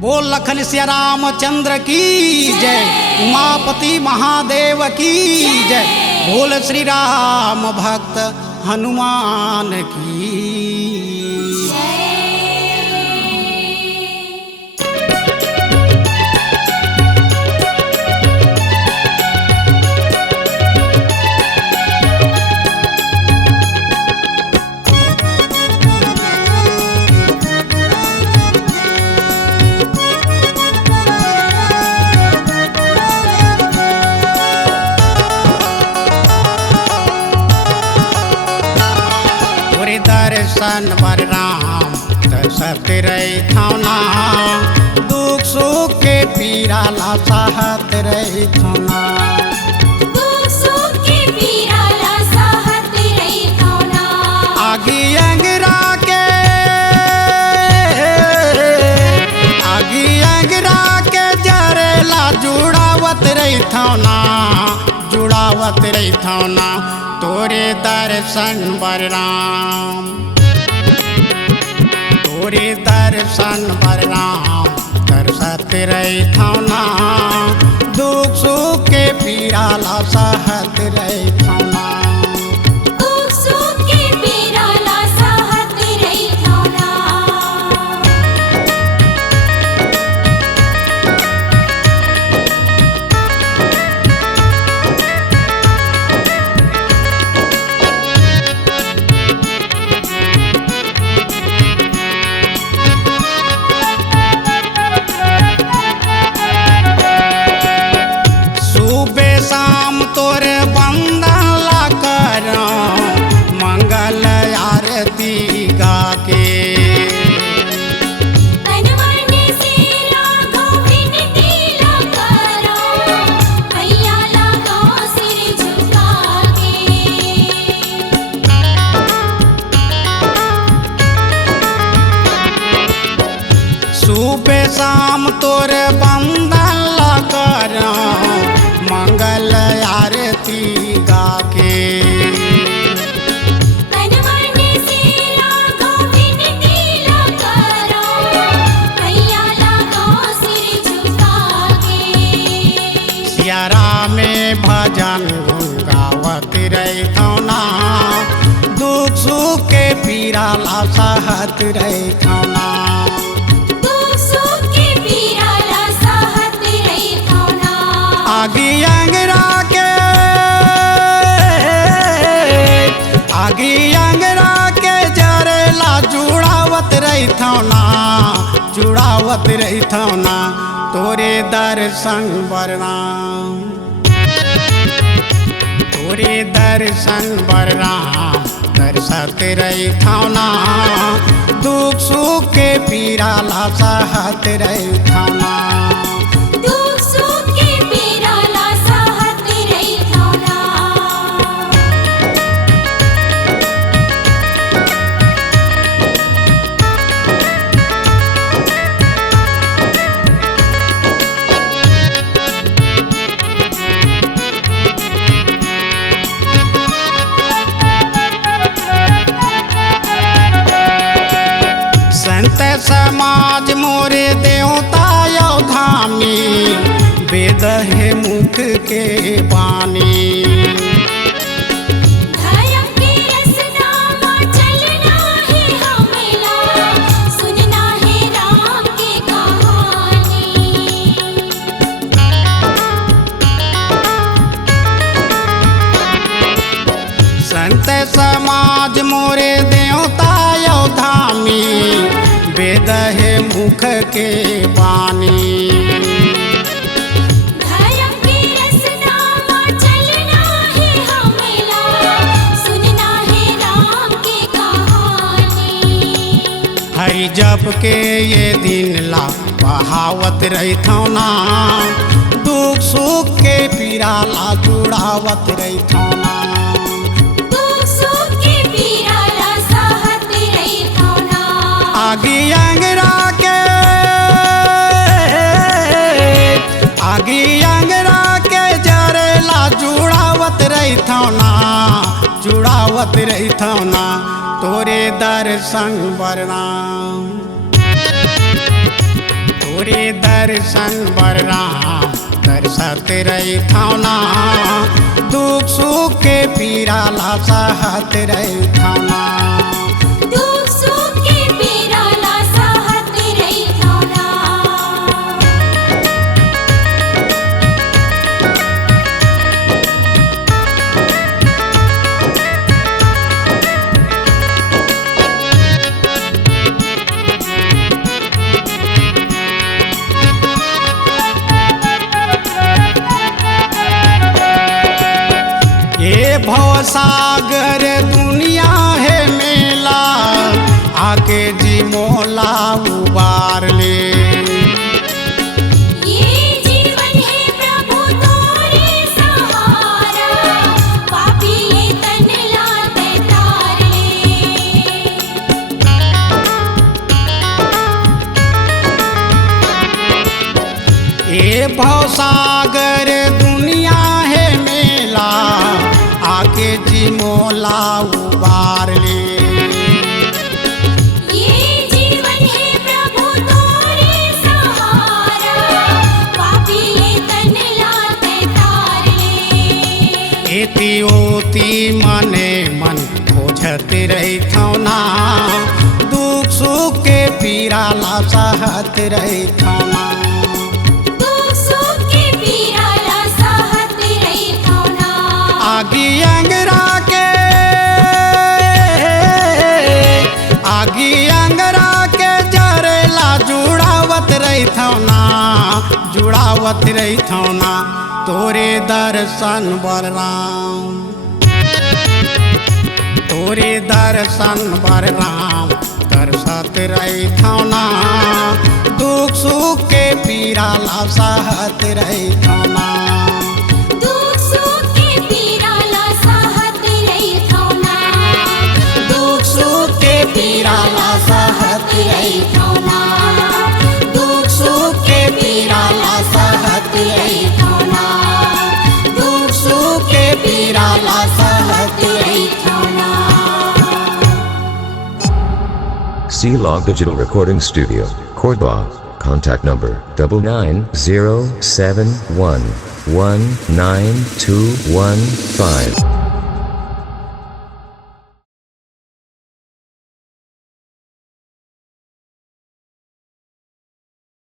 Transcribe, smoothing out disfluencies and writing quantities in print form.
बोल लखन सिया रामचंद्र की जय, उमापति महादेव की जय। बोल श्री राम भक्त हनुमान की जय। दर्शन बर राम दर्शत रही थौना, दुख सुख के पीरा ला सहत रही थौना, दुख सुख के पीरा ला सहत रही थौना। आगी अंगरा के जरेला जुड़ावत रही थौना, जुड़ावत रही थौना। तोरे दर्शन बर राम, तोरे दर्शन बर राम दर्शत रही थौना, दुख सुख के पीरा ला सहत रही थौना, दुख सुख के पीरा ला सहत रही थौना। शाम तोरे बंदन ला करो मंगल आरती गा के, तनमन से राघव विनती ला करो, हैया लगाओ सिर झुका के। सुबह शाम तोरे बंदन ला करो मंगल आरती गा के, तनमन से राघव विनती ला करो, हैया लगाओ सिर झुका के। सियारा में भजन गावत रही थौना, दुख सुख के पीरा ला सहत रही थौना, दुख सुख के पीरा ला सहत रही थौना। आगी अंगरा के जरेला जुड़ावत रही थौना, जुड़ावत रही थौना। तोरे दर्शन बर राम, तोरे दर्शन बर राम दर्शत रही थौना, दुख सुख के पीरा ला सहत रही थौना, दुख सुख के पीरा ला सहत रही थौना। संत समाज मोरे देवता यो धामी, वेद है मुख के बानी, धर्म के रसना में चलना है हमेला, सुनना है राम की कहानी। संत समाज मोरे देवता यो धामी, वेद है मुख के बानी, धर्म के रसना में चलना है हमेला, सुनना है राम की कहानी। हरि जप के ये दिन ला बहावत रही थौना, दुख सुख के पीरा ला जुड़ावत रही थौना, दुख सुख के पीरा ला सहत रही थौना। आगी अंगरा के जरेला जुड़ावत रही थौना, जुड़ावत रही थौना। तोरे दर्शन बर राम, तोरे दर्शन बलराम दर्शत रही थाना दुख सुख के पीरा ला सहत रही थाना दुख सुख के पीरा ला सहत रही थाना ये भवसागर दुनिया है मेला आके जी मोला उबार ले ये जीवन है प्रभु तोरे सहारा पापी ये तन लाते तार ले ये भवसागर दुनिया है मेला आके जी मोला उबार ले ये जीवन है प्रभु तोरे सहारा पापी ये तन लाते तार ले एति ओति मने मन खोजत रही थौना दुख सुख के पीरा ला सहत रही थौना दुख सुख के पीरा ला सहत रही थाना आगी अंगरा के जरेला जुड़ावत रही थौना तोरे दर्शन बलराम तोरे दर्शन बलराम दर्शत रही थौना दुख सुख के पीरा ला सहत रही थौना दुख सुख के पीरा ला सहत रही थाना दुख सुख के पीरा ला सहत रही थौना दुख सुख के पीरा ला सहत रही थौना दुख सुख के पीरा ला सहत रही थौना C-Log Digital Recording Studio, Cordoba. Contact number 99071192115.